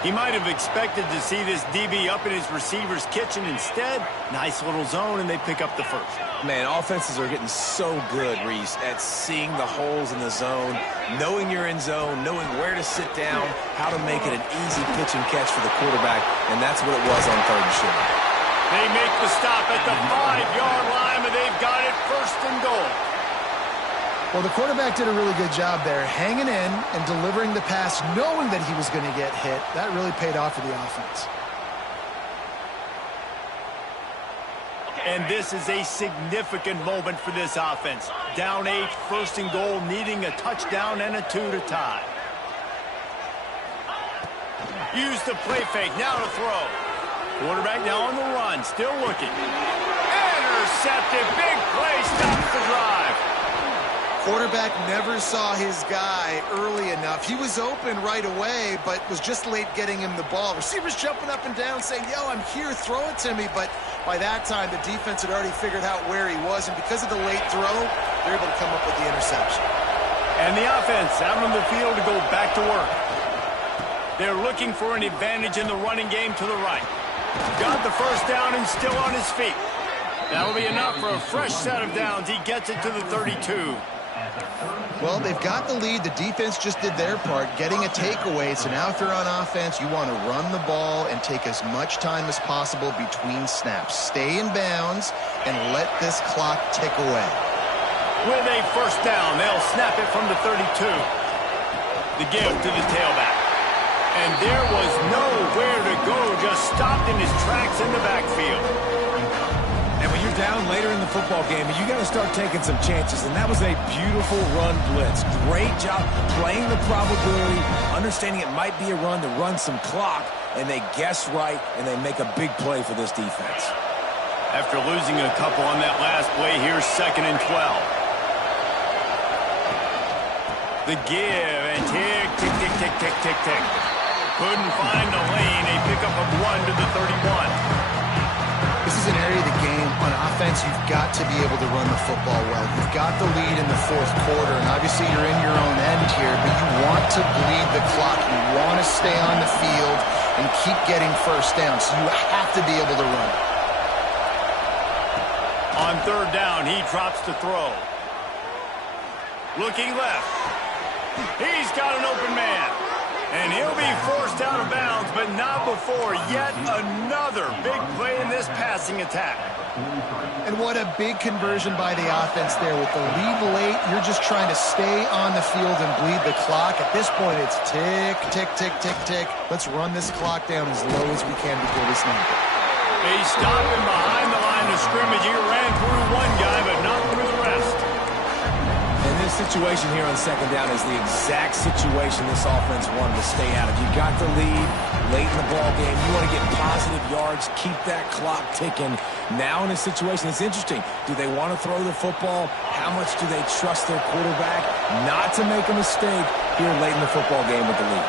He might have expected to see this DB up in his receiver's kitchen. Instead, nice little zone, and they pick up the 1st. Man, offenses are getting so good, Reese, at seeing the holes in the zone, knowing you're in zone, knowing where to sit down, how to make it an easy pitch and catch for the quarterback, and that's what it was on 3rd and short. They make the stop at the 5-yard line, but they've got it 1st and goal. Well, the quarterback did a really good job there, hanging in and delivering the pass, knowing that he was going to get hit. That really paid off for the offense. And this is a significant moment for this offense. Down 8, 1st and goal, needing a touchdown and a 2 to tie. Use the play fake, now to throw. Quarterback now on the run, still looking. Intercepted, big play, stops the drive. Quarterback never saw his guy early enough. He was open right away, but was just late getting him the ball. Receivers jumping up and down saying, yo, I'm here, throw it to me. But by that time, the defense had already figured out where he was, and because of the late throw, they're able to come up with the interception. And the offense out on the field to go back to work. They're looking for an advantage in the running game to the right. Got the 1st down and still on his feet. That'll be enough for a fresh set of downs. He gets it to the 32. Well, they've got the lead. The defense just did their part, getting a takeaway. So now if you're on offense, you want to run the ball and take as much time as possible between snaps. Stay in bounds and let this clock tick away. With a first down, they'll snap it from the 32. The give to the tailback. And there was nowhere to go, just stopped in his tracks in the backfield. And when you're down later in the football game, you got to start taking some chances. And that was a beautiful run blitz. Great job playing the probability, understanding it might be a run to run some clock, and they guess right, and they make a big play for this defense. After losing a couple on that last play, here's 2nd and 12. The give, and tick, tick, tick, tick, tick, tick, tick. Couldn't find the lane. A pickup of 1 to the 31. This is an area of the game, on offense, you've got to be able to run the football well. You've got the lead in the fourth quarter, and obviously you're in your own end here, but you want to bleed the clock. You want to stay on the field and keep getting first down, so you have to be able to run. On 3rd down, he drops to throw. Looking left. He's got an open man. And he'll be forced out of bounds, but not before yet another big play in this passing attack. And what a big conversion by the offense there. With the lead late, you're just trying to stay on the field and bleed the clock. At this point, it's tick, tick, tick, tick, tick. Let's run this clock down as low as we can before we snap it. They stop him behind the line of scrimmage. He ran through one guy, but not through the rest. And this situation here on 2nd down is the exact situation this offense wanted to stay out of. You got the lead late in the ball game. You want to get positive yards, keep that clock ticking. Now in a situation, it's interesting. Do they want to throw the football? How much do they trust their quarterback not to make a mistake here late in the football game with the lead?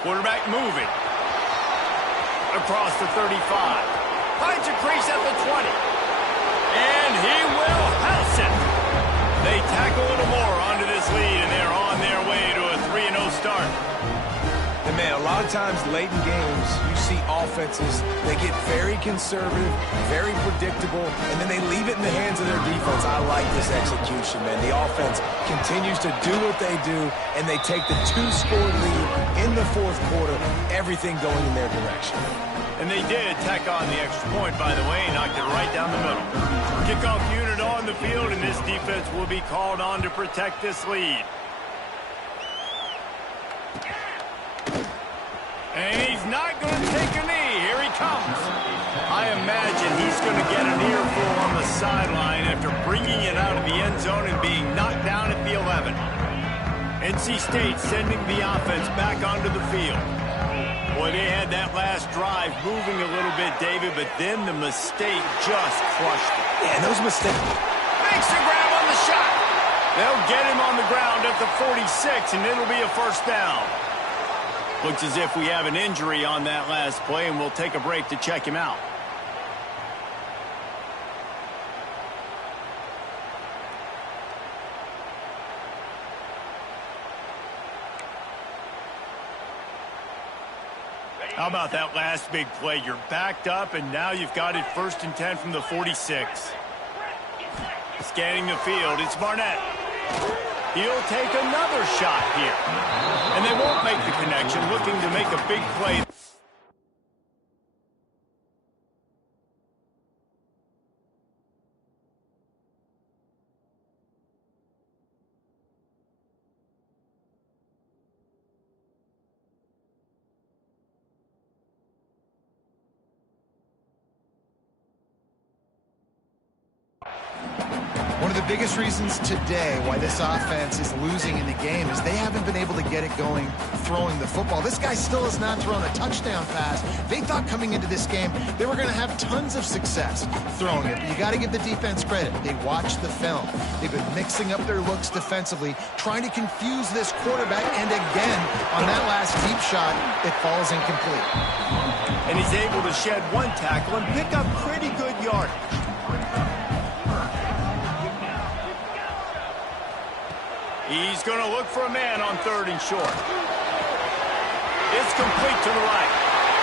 Quarterback moving. Across the 35. Finds a crease at the 20. And he will house it. They tack a little more onto this lead, and they're on their way to a 3-0 start. And man, a lot of times late in games, you see offenses, they get very conservative, very predictable, and then they leave it in the hands of their defense. I like this execution, man. The offense continues to do what they do, and they take the 2-score lead in the fourth quarter, everything going in their direction. And they did tack on the extra point, by the way, knocked it right down the middle. Kickoff unit on the field, and this defense will be called on to protect this lead. And he's not going to take a knee. Here he comes. I imagine he's going to get an earful on the sideline after bringing it out of the end zone and being knocked down at the 11. NC State sending the offense back onto the field. Boy, they had that last drive moving a little bit, David, but then the mistake just crushed it. Yeah, those mistakes. Makes the grab on the shot. They'll get him on the ground at the 46, and it'll be a first down. Looks as if we have an injury on that last play, and we'll take a break to check him out. How about that last big play? You're backed up, and now you've got it 1st and 10 from the 46. Scanning the field, it's Barnett. He'll take another shot here. And they won't make the connection, looking to make a big play. One of the biggest reasons today why this offense is losing in the game is they haven't been able to get it going throwing the football. This guy still has not thrown a touchdown pass. They thought coming into this game they were going to have tons of success throwing it. But you got to give the defense credit. They watched the film. They've been mixing up their looks defensively, trying to confuse this quarterback. And again, on that last deep shot, it falls incomplete. And he's able to shed one tackle and pick up pretty good yardage. He's going to look for a man on 3rd and short. It's complete to the right.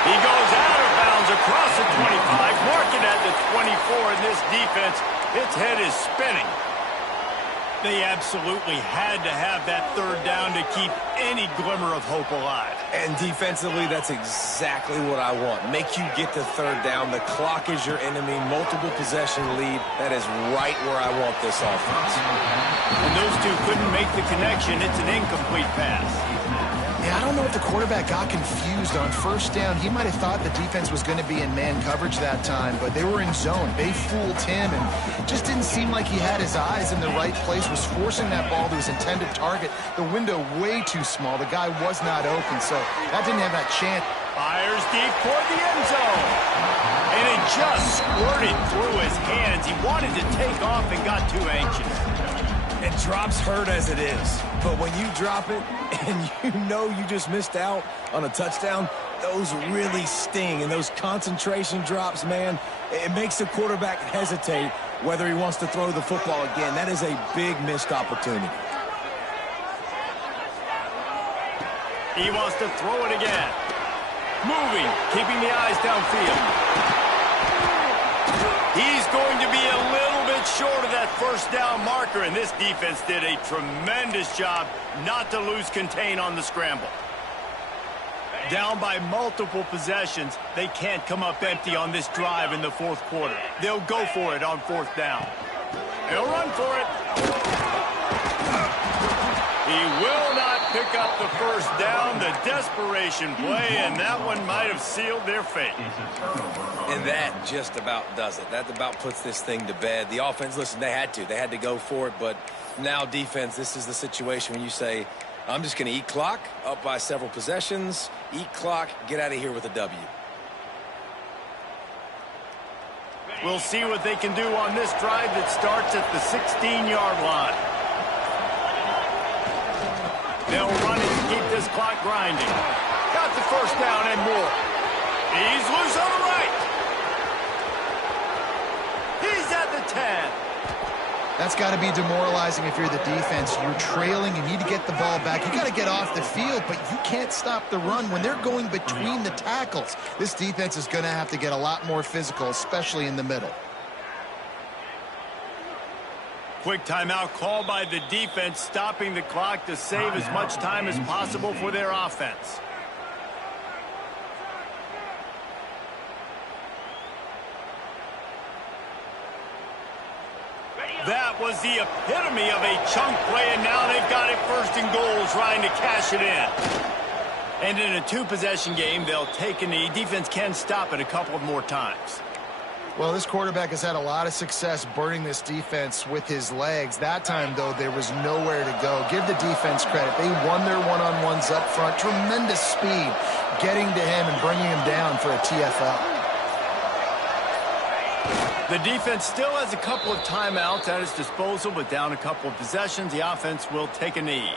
He goes out of bounds across the 25, marking at the 24, and this defense, its head is spinning. They absolutely had to have that third down to keep any glimmer of hope alive. And defensively, that's exactly what I want. Make you get the third down. The clock is your enemy. Multiple possession lead. That is right where I want this offense. And those two couldn't make the connection. It's an incomplete pass. Yeah, I don't know if the quarterback got confused on first down. He might have thought the defense was going to be in man coverage that time, but they were in zone. They fooled him, and just didn't seem like he had his eyes in the right place, was forcing that ball to his intended target. The window way too small. The guy was not open, so that didn't have that chance. Fires deep toward the end zone. And it just squirted through his hands. He wanted to take off and got too anxious. And drops hurt as it is. But when you drop it and you know you just missed out on a touchdown, those really sting. And those concentration drops, man, it makes the quarterback hesitate whether he wants to throw the football again. That is a big missed opportunity. He wants to throw it again. Moving, keeping the eyes downfield. He's going to be a little bit short of that first down marker, and this defense did a tremendous job not to lose contain on the scramble. Down by multiple possessions, they can't come up empty on this drive in the fourth quarter. They'll go for it on fourth down. They'll run for it. He will not pick up the first down. The desperation play, and that one might have sealed their fate. And that just about does it. That about puts this thing to bed. The offense, listen, they had to go for it, but now defense, this is the situation when you say, I'm just going to eat clock, up by several possessions, eat clock, get out of here with a W. We'll see what they can do on this drive that starts at the 16-yard line. They'll run it to keep this clock grinding. Got the first down and more. He's loose on the right. He's at the 10. That's got to be demoralizing if you're the defense. You're trailing, you need to get the ball back. You got to get off the field, but you can't stop the run when they're going between the tackles. This defense is going to have to get a lot more physical, especially in the middle. Quick timeout called by the defense, stopping the clock to save as much time as possible for their offense. That was the epitome of a chunk play, and now they've got it first and goal, trying to cash it in. And in a two-possession game, they'll take a knee. Defense can stop it a couple of more times. Well, this quarterback has had a lot of success burning this defense with his legs. That time, though, there was nowhere to go. Give the defense credit. They won their one-on-ones up front. Tremendous speed getting to him and bringing him down for a TFL. The defense still has a couple of timeouts at its disposal, but down a couple of possessions, the offense will take a knee.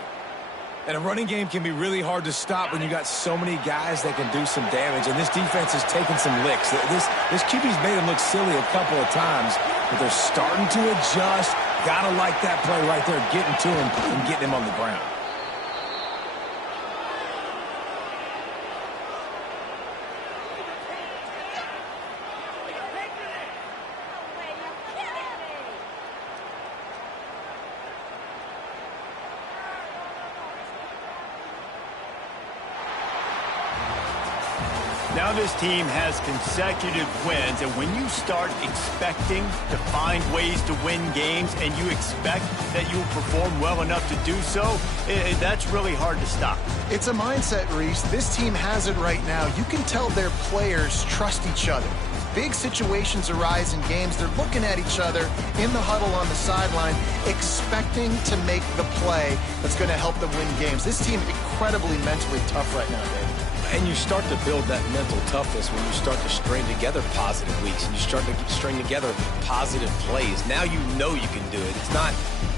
And a running game can be really hard to stop when you got so many guys that can do some damage. And this defense has taken some licks. This QB's made them look silly a couple of times, but they're starting to adjust. Gotta like that play right there, getting to him and getting him on the ground. Now this team has consecutive wins, and when you start expecting to find ways to win games and you expect that you will perform well enough to do so, that's really hard to stop. It's a mindset, Reese. This team has it right now. You can tell their players trust each other. Big situations arise in games. They're looking at each other in the huddle on the sideline, expecting to make the play that's going to help them win games. This team incredibly mentally tough right now, Dave. And you start to build that mental toughness when you start to string together positive weeks and you start to string together positive plays. Now you know you can do it. It's not,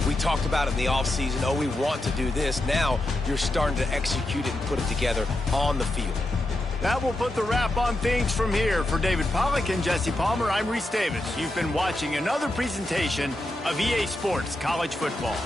we talked about it in the offseason, oh, we want to do this. Now you're starting to execute it and put it together on the field. That will put the wrap on things from here. For David Pollack and Jesse Palmer, I'm Reese Davis. You've been watching another presentation of EA Sports College Football.